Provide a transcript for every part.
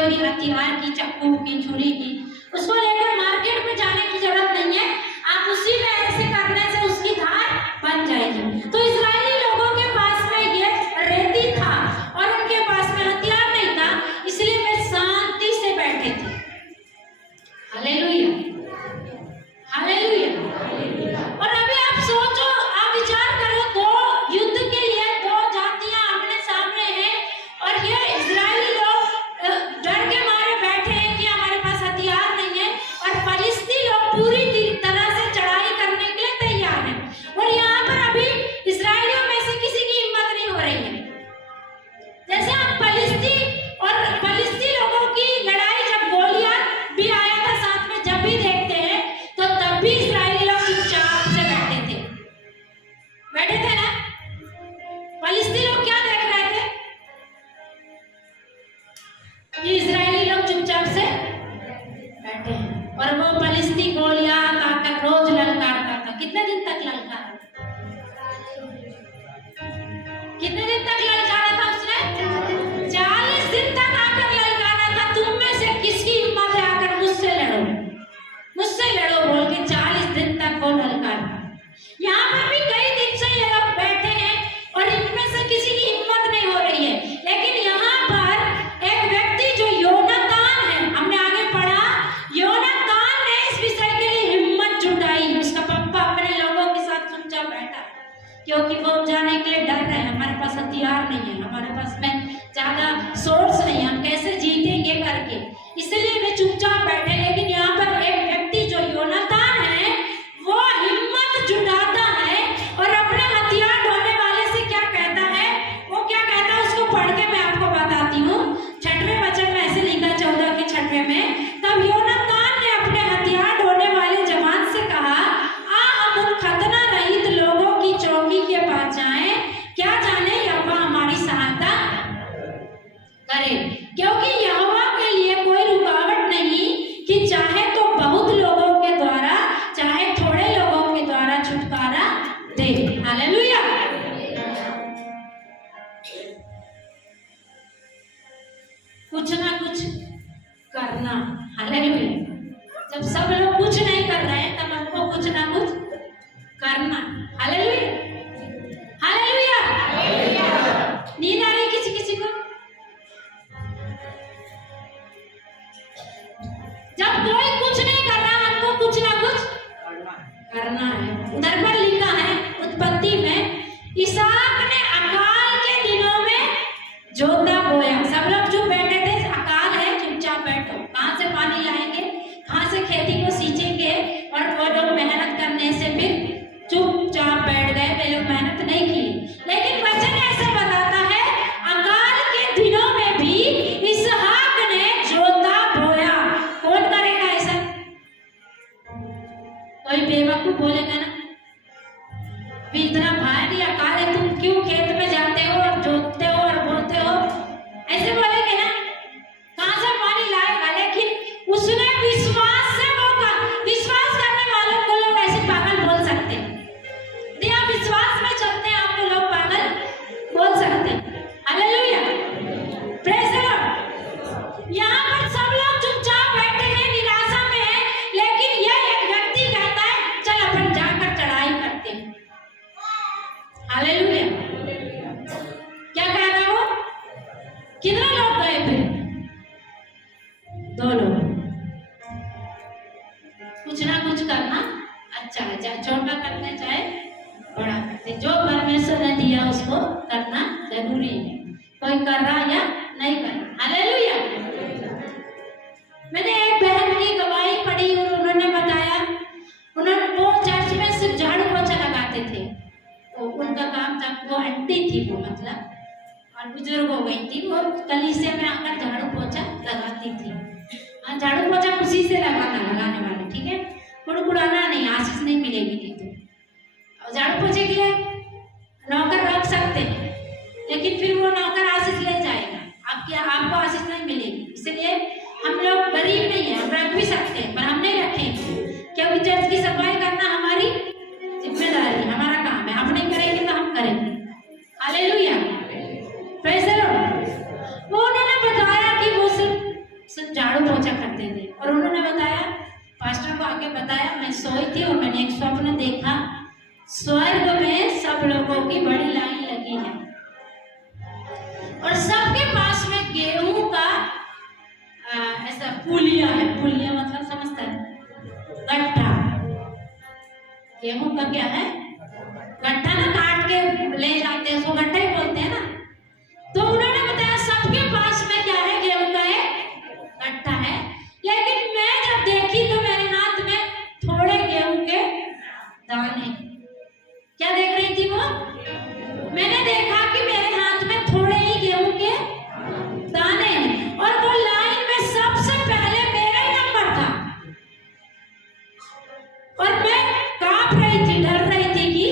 कोई भी हथियार की, चाकू की, छुरी की, उसको लेकर मार्केट में जाने की जरूरत नहीं है। आप उसी में ऐसे करने से उसकी धार बन जाएगी। तो इजरायली लोगों के पास में ये रेती था और उनके पास में हथियार नहीं था, इसलिए वे शांति से बैठे थे। Hallelujah, hallelujah. और अभी आप सोचो, आप विचार करो, दो युद्ध के लिए दो जातियां आमने सामने हैं और ये इजरायली लोग डर के मारे बैठे हैं कि हमारे पास हथियार नहीं है, और फलिस्ती लोग पूरी तरह से चढ़ाई करने के लिए तैयार हैं। और यहाँ पर अभी इजरायलियों में से किसी की हिम्मत नहीं हो रही है। जैसे हम फलिस्ती लोगों की लड़ाई, जब गोलियत भी आया था साथ में, जब भी देखते हैं तो तब भी इजरायली लोग चुपचाप से बैठे थे ना। फलिस्ती लोग क्या देख रहे थे कि इजरायली लोग चुपचाप से बैठे हैं, और वो फलिस्ती गोलियत आकर रोज ललकारता था। कितने दिन तक ललकारा? कितने दिन तक ललकारा था उसने? 40 दिन तक आकर ललकारा था, तुम में से किसकी हिम्मत है आकर मुझसे लड़ो, मुझसे लड़ो बोल के 40 दिन तक वो ललकारा। यहाँ पर भी कई दिन से ये लोग बैठे हैं और इनमें से किसी की हिम्मत नहीं हो रही है। लेकिन यहाँ पर एक व्यक्ति जो योनातान है, हमने आगे पढ़ा, योनातान ने इस विषय के लिए हिम्मत जुटाई। उसका पापा अपने लोगों के साथ चुपचाप बैठा, क्योंकि वो जाने के लिए डर रहे हैं, हमारे पास हथियार नहीं है, हमारे पास में ज्यादा सोर्स नहीं है, हम कैसे जीतेंगे करके, इसलिए वे चुपचाप बैठे। लेकिन यहाँ पर एक व्यक्ति जो योनातान है, वो हिम्मत जुटाता है और अपने हथियार ढोने वाले से क्या कहता है, वो क्या कहता है उसको पढ़ के मैं आपको बताती हूँ। 6वें वचन में ऐसे लिखा, 14 के 6 में, तब योनातान ने अपने हथियार ढोने वाले जवान से कहा, आ हम उन खतना रहित लोगों की चौकी के पास जाएं, क्या जाने यहोवा हमारी सहायता करे, क्योंकि यहोवा के लिए कोई रुकावट नहीं कि चाहे तो बहुत लोगों के द्वारा चाहे थोड़े लोगों के द्वारा छुटकारा दे। हालेलुया। कुछ ना कुछ करना। हालेलुया। जब सब लोग कुछ नहीं कर रहे हैं तब हमको कुछ ना कुछ करना। Hallelujah, hallelujah. नींद आ रही किसी किसी को? जब कोई कुछ नहीं कर रहा, हमको कुछ ना कुछ करना है। उधर पर लिखा है उत्पत्ति में, इसहाक ने अकाल के दिनों में जोता बोया। सब लोग चुप बैठे थे, अकाल है, चुपचाप बैठो। कहाँ से पानी लाएंगे, कहाँ से खेती को सींचेंगे, और वो लोग मेहनत करने से फिर चुपचाप बैठ गए, वे लोग मेहनत नहीं की। लेकिन वचन ऐसे बताता है, अकाल के दिनों में भी इसहाक ने जोता बोया। कौन करेगा ऐसा? कोई बेवकूफ बोलेगा ना, भी इतना भारी अकाल है, तुम क्यों खेत में जाते हो और जोतते हो और बोते हो, ऐसे बोलेंगे ना, कहाँ से पानी लाएगा। लेकिन उसने विश्वास से मौका, विश्वास करने वालों को लोग ऐसे पागल बोल सकते हैं। यदि आप विश्वास में चलते हैं, आपको लोग पागल बोल सकते हैं। Hallelujah, praise the Lord. यहाँ पर सब लोग चुपचाप बैठे हैं, निराशा में हैं, लेकिन यह एक व्यक्ति कहता है, चल अपन जाकर चढ़ाई करते हैं। हालेलुया। क्या कह रहा है वो? कितने लोग गए फिर? 2 लोग। कुछ ना कुछ करना अच्छा है, चाहे छोटा करते चाहे बड़ा करते, जो परमेश्वर ने दिया उसको करना जरूरी है। कोई कर रहा या नहीं कर रहा। हालेलुया। मैंने एक बहन की गवाही पढ़ी, उन्होंने बताया, उन्होंने वो चर्च में सिर्फ झाड़ू पोछा लगाते थे। तो उनका काम था, वो आंटी थी वो, मतलब और बुजुर्ग हो गई थी, वो कलीसिया में आकर झाड़ू पोछा लगाती थी। झाड़ू पोछा खुशी से लगाने वाले, ठीक है, कुड़कुड़ाना नहीं, आशीष नहीं मिलेगी नहीं तो। झाड़ू पोछे के लिए नौकर रख सकते हैं, लेकिन फिर वो नौकर आशीष ले जाएगा, आपको आशीष नहीं मिलेगी। इसलिए हम लोग गरीब नहीं है, हम रख भी सकते हैं, पर हम नहीं रखेंगे, क्योंकि चर्च की सफाई करना हमारी जिम्मेदारी, हमारा काम है। आप नहीं करेंगे तो हम करेंगे। Hallelujah, praise the Lord. वो उन्होंने बताया कि वो सिर्फ सिर्फ झाड़ू पोछा करते थे। और उन्होंने बताया, पास्टर को आगे बताया, मैं सोई थी और मैंने एक स्वप्न देखा, स्वर्ग में सब लोगों की बड़ी लाइन लगी है और सबके पास में गेहूं का ऐसा पुलिया है। पुलिया मतलब समझता है, गट्ठा। गेहूं का क्या है? गट्ठा ना, काट के ले जाते हैं उसको गट्ठा ही बोलते हैं ना। तो उन्होंने बताया सबके पास में क्या है? गेहूं का एक गट्ठा है। लेकिन मैं जब देखी तो मेरे हाथ में थोड़े गेहूं के दाने। क्या देख रही थी वो? मैंने देखा कि मेरे हाथ में थोड़े ही गेहूं के दाने हैं और वो लाइन में सबसे पहले मेरा ही नंबर था। और मैं कांप रही थी, डर रही थी कि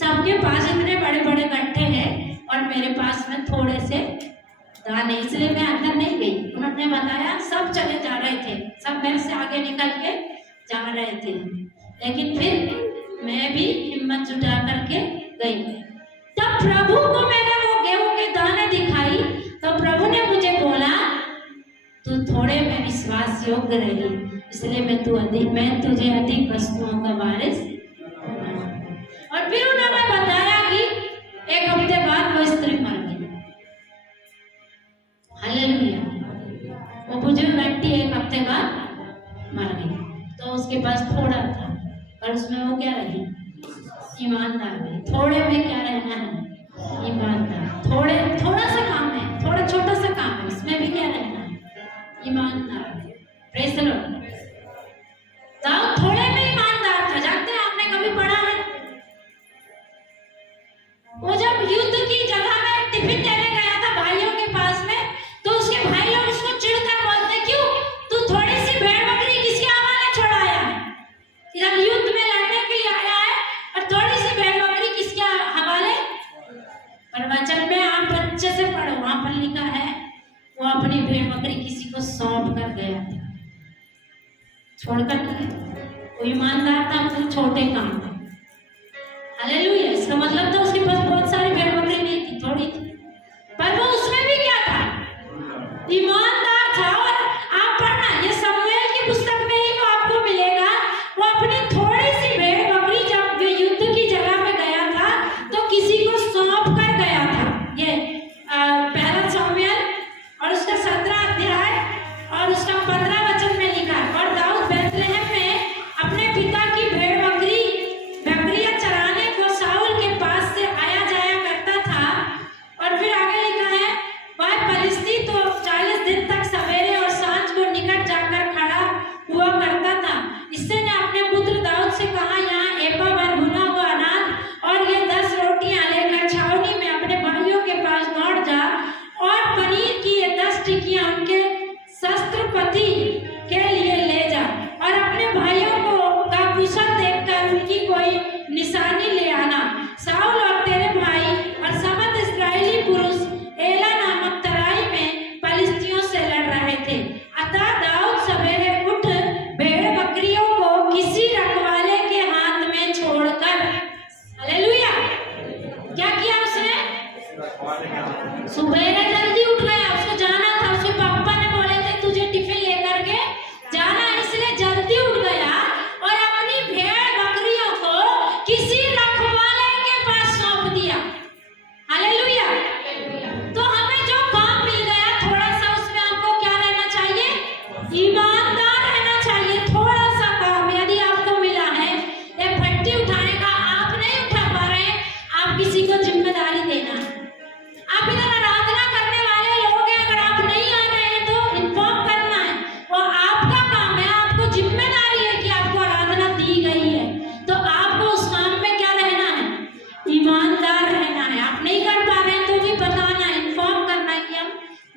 सबके पास इतने बड़े बड़े गट्ठे हैं और मेरे पास में थोड़े से दाने, इसलिए मैं अंदर नहीं गई। उन्होंने बताया सब चले जा रहे थे, सब मेरे से आगे निकल के जा रहे थे, लेकिन फिर मैं भी हिम्मत जुटा करके गई। तब प्रभु को मैंने वो गेहूं के दाने दिखाई तो प्रभु ने मुझे बोला, तू थोड़े में विश्वास योग्य रही, इसलिए मैं तुझे अधिक वस्तुओं का वारिस। और फिर उन्होंने बताया कि एक हफ्ते बाद वो स्त्री मर गई। हालेलुया। वो बुजुर्ग आंटी एक हफ्ते बाद मर गई। तो उसके पास थोड़ा था पर उसमें वो क्या रही? ईमानदार रही। थोड़े में क्या रहना है? ईमानदार। थोड़ा सा काम है, थोड़ा छोटा सा काम है, उसमें भी क्या रहना है? ईमानदार। Praise the Lord. दाऊद थोड़े में ईमानदार था। जानते हैं, आपने कभी पढ़ा है? वो जब युद्ध की जगह में टिफिन देने गया था भाइयों के पास में, तो उसके भाई लोग उसको चिढ़कर बोलते, क्यों तू थोड़ी सी भेड़ बकरी किसके हवाले छोड़ाया है? इधर युद्ध में लड़ने के लिए आया है और थोड़ी सी भेड़ बकरी किसके हवाले? पर वचन में आप अच्छे से पढ़ो, वहां पर लिखा है वो अपनी भेड़ बकरी किसी को सौंप कर गया था, छोड़कर नहीं। वो ईमानदार था, तो छोटे काम। हालेलुया। इसका मतलब तो उसके पास बहुत सारी भेड़ बकरी नहीं थी, थोड़ी थी, पर वो उसमें भी क्या था? ईमानदार था। और आप पढ़ना, ये समूएल की पुस्तक में ही वो आपको मिलेगा। वो अपनी थोड़ी सी भेड़ बकरी जब वो युद्ध की जगह में गया था तो किसी को सौंप कर गया था। ये पहला समूएल और उसका 17 अध्याय और उसका 15 वचन में लिखा है। और दाऊद बैतलहम में अपने पिता की भेड़ बकरियां चराने को शाऊल के पास से आया जाया करता था। और फिर आगे लिखा है, वह फलिस्ती तो 40 दिन तक सवेरे और सांझ को निकट जाकर खड़ा हुआ करता था। इससे ने अपने पुत्र दाऊद से कहा, यहाँ एपा भर भुना हुआ अनाज और ये 10 रोटियां लेकर छावनी में अपने भाइयों के पास लौट जा और पनीर की ये 10 टिकियां उनके शस्त्रपति के लिए ले जा और अपने भाइयों को का कुशल देखकर उनकी कोई निशानी ले आना। शाऊल और तेरे भाई और समस्त इस्राएली पुरुष एला नामक तराई में फलिस्तियों से लड़ रहे थे। अतः दाऊद सवेरे उठ भेड़ बकरियों को किसी रखवाले के हाथ में छोड़कर, हालेलुया, क्या किया उसने? सुबह जल्दी उठ गया, उसको जाना था। उसके पापा ने बोले थे तुझे टिफिन लेकर के जाना, इसलिए जल्दी उठ गया और अपनी भेड़ बकरियों को किसी रखवाले के पास सौंप दिया। हालेलुया। तो हमें जो काम मिल गया थोड़ा सा, उसमें आपको क्या रहना चाहिए? ईमानदार रहना चाहिए। थोड़ा सा काम यदि आपको मिला है, ये भट्टी उठाने का, आप नहीं उठा पा रहे, आप किसी को जिम्मेदारी देना है। आप इधर आराधना करने वाले लोग हैं, अगर आप नहीं आ रहे हैं तो इन्फॉर्म करना है, वो आपका काम है। आपको जिम्मेदारी है कि आपको आराधना दी गई है, तो आपको उस काम में क्या रहना है? ईमानदार रहना है। आप नहीं कर पा रहे हैं तो भी बताना है, इन्फॉर्म करना है कि हम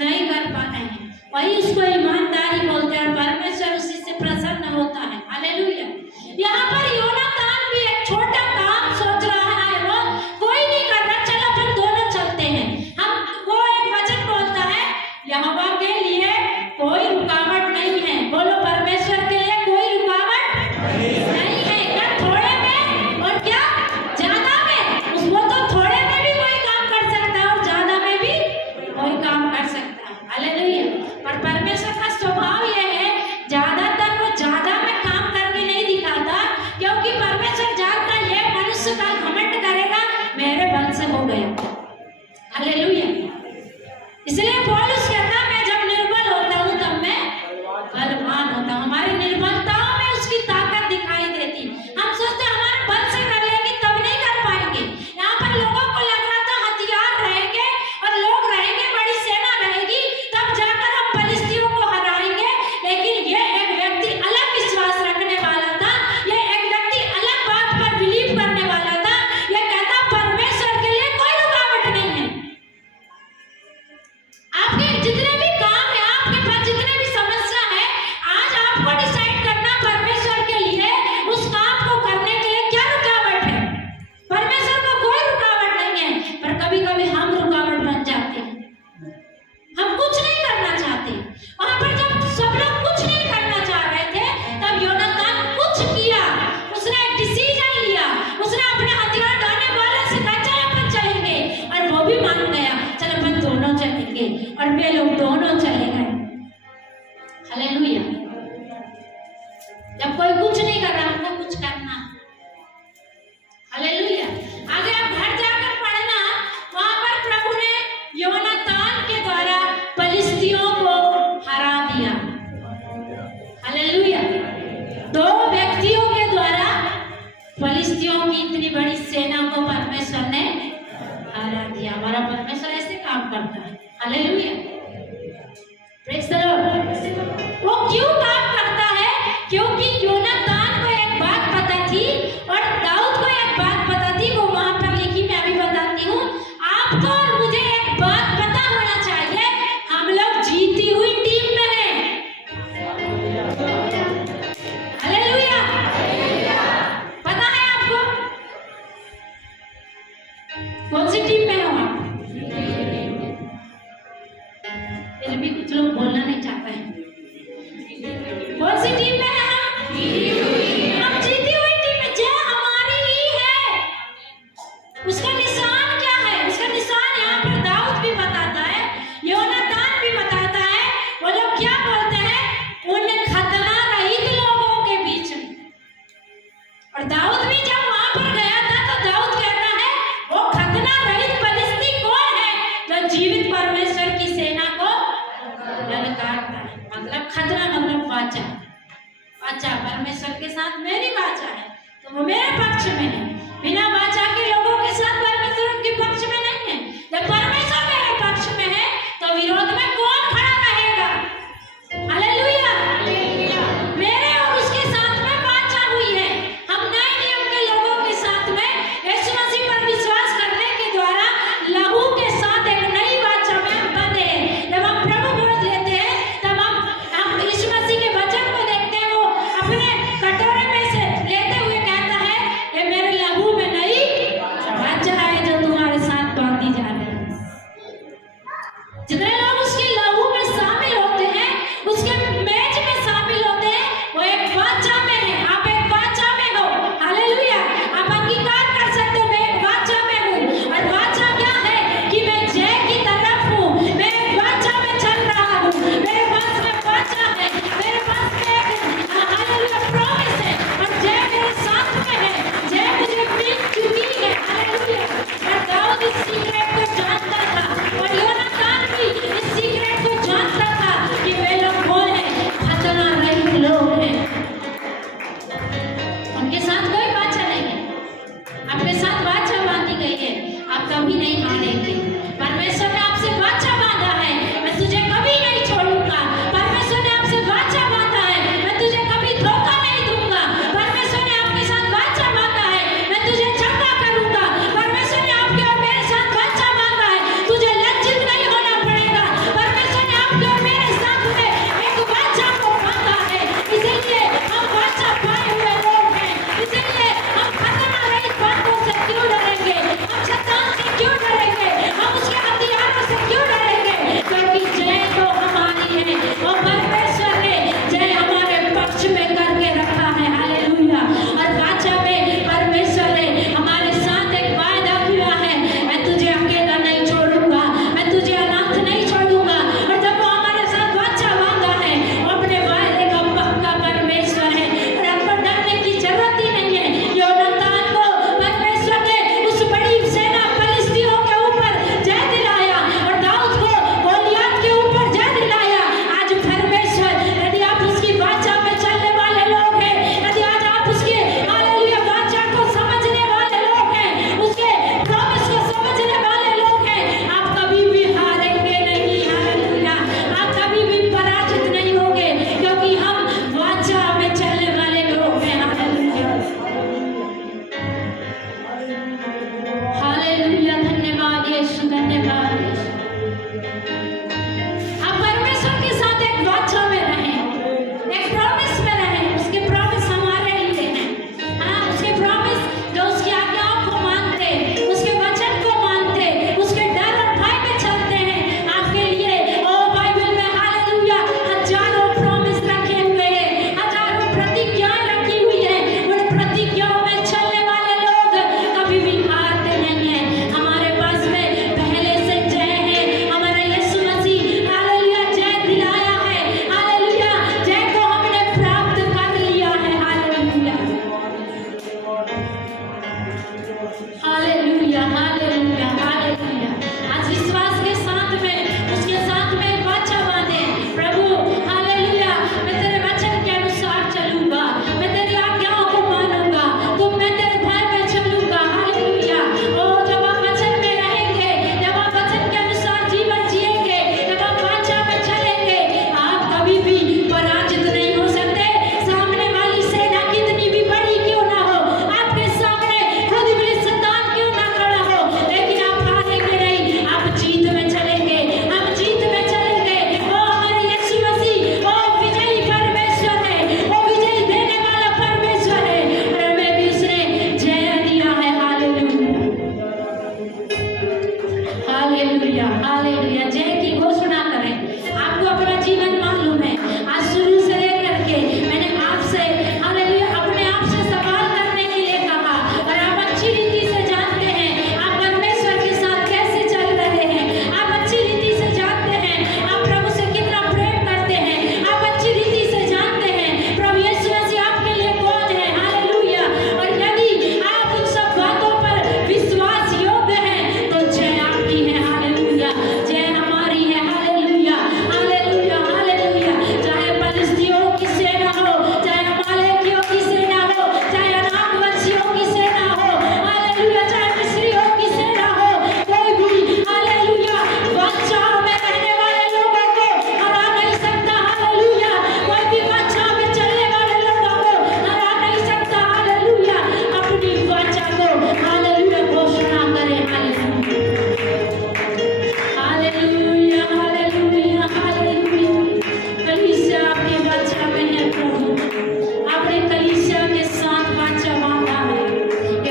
नहीं कर पा रहे हैं, वही उसको ईमानदारी बोलते हैं और परमेश्वर उसी से प्रसन्न होता है। हालेलुया। यहाँ पर योनातान भी एक छोटा काम सोच रहा है, वो कोई नहीं कर रहा, चलो अपन दोनों चलते हैं। वो एक वचन बोलता है, यहोवा के लिए कोई रुकावट नहीं है। बोलो, परमेश्वर के लिए कोई रुकावट नहीं है। क्या थोड़े में और क्या ज्यादा में? उसको तो थोड़े में भी कोई काम कर सकता है और ज्यादा में भी कोई काम कर सकता है। हालेलुया। और परमेश्वर का स्वभाव इसलिए पौलुस कहता है मैं जब निर्बल होता हूँ तब मैं बलवान होता हूँ। हमारी निर्बलताओं में उसकी ताकत दिखाई देती। हम सोचते हैं हमारे बल से कर लेंगे तब नहीं कर पाएंगे। यहाँ पर लोगों को लग रहा था हथियार रहेंगे और लोग रहेंगे, बड़ी सेना रहेगी, तब जाकर हम फिलिस्तीयों को हराएंगे। लेकिन ये एक व्यक्ति अलग विश्वास रखने वाला था, ये एक व्यक्ति अलग बात पर बिलीव करने वाला था। ये कहता परमेश्वर के लिए कोई रुकावट नहीं है। आपके जितने भी काम है, आपके पास जितने भी समस्या है, आज आपको डिसाइड करना परमेश्वर के लिए उस काम को करने के लिए क्या रुकावट है। परमेश्वर को कोई रुकावट नहीं है, पर कभी कभी हम रुकावट बन जाते हैं। हम कुछ नहीं करना चाहते। वहां पर जब सब लोग कुछ नहीं करना चाह रहे थे, तब योनातान कुछ किया। उसने एक डिसीजन लिया। उसने अपने हथियार ढोने वाले से कहा चल अपन चलेंगे, और वो भी मान गया, चल अपन दोनों चलेंगे, और वे लोग दोनों चले गए। हालेलुया। जब कोई कुछ नहीं कर रहा, हमको कुछ करना। हालेलुया। आगे आप घर जाकर पढ़ना, वहां पर प्रभु ने योनातान के द्वारा फिलिस्तियों को हरा दिया। हालेलुया। दो व्यक्तियों के द्वारा फिलिस्तियों की इतनी बड़ी सेना को परमेश्वर ने हरा दिया। हमारा परमेश्वर ऐसे काम करता है। हालेलुया। Praise the Lord. वो क्यों काम करता है? क्योंकि योनातान को एक बात पता थी और दाऊद को एक बात पता थी। वो वहां पर लिखी, मैं अभी बताती हूँ आपको और मुझे। एक बात पता होना चाहिए, हम लोग जीती हुई टीम में हैं। हालेलुया। पता है आपको कौन सी टीम में हो आप? फिर भी कुछ लोग बोलना नहीं चाहते हैं। कौन सी टीम में है हम? हम जीती हुई टीम में। जय हमारी ही है। उसका निशान क्या है? उसका निशान यहाँ पर दाऊद भी बताता है, योनातान भी बताता है। वो लोग क्या बोलते हैं? उन खतना रहित लोगों के बीच में। और दाऊद भी जब वहां पर गया था तो दाऊद कहता है वो खतना रहित फिलिस्ती कौन है? जो जीवित परमेश्वर की सेना को ललकारता है। मतलब खतना मतलब वाचा। वाचा परमेश्वर के साथ मेरी वाचा है तो वो मेरे पक्ष में है। बिना वाचा के लोगों के साथ परमेश्वर उनके पक्ष में नहीं है। जब परमेश्वर मेरे पक्ष में है तो विरोध में कौन खड़ा रहेगा? हालेलुया। मेरे और उसके साथ में वाचा हुई है। हम नए नियम के लोगों के साथ में यीशु मसीह पर विश्वास करने के द्वारा लहू के साथ एक नई वाचा में हम बंधे हैं। जब हम प्रभु गोद लेते हैं तब हम यीशु मसीह के वचन को देखते हैं। वो अपने कटोरे में से लेते हुए कहता है ये मेरे एक बात छोड़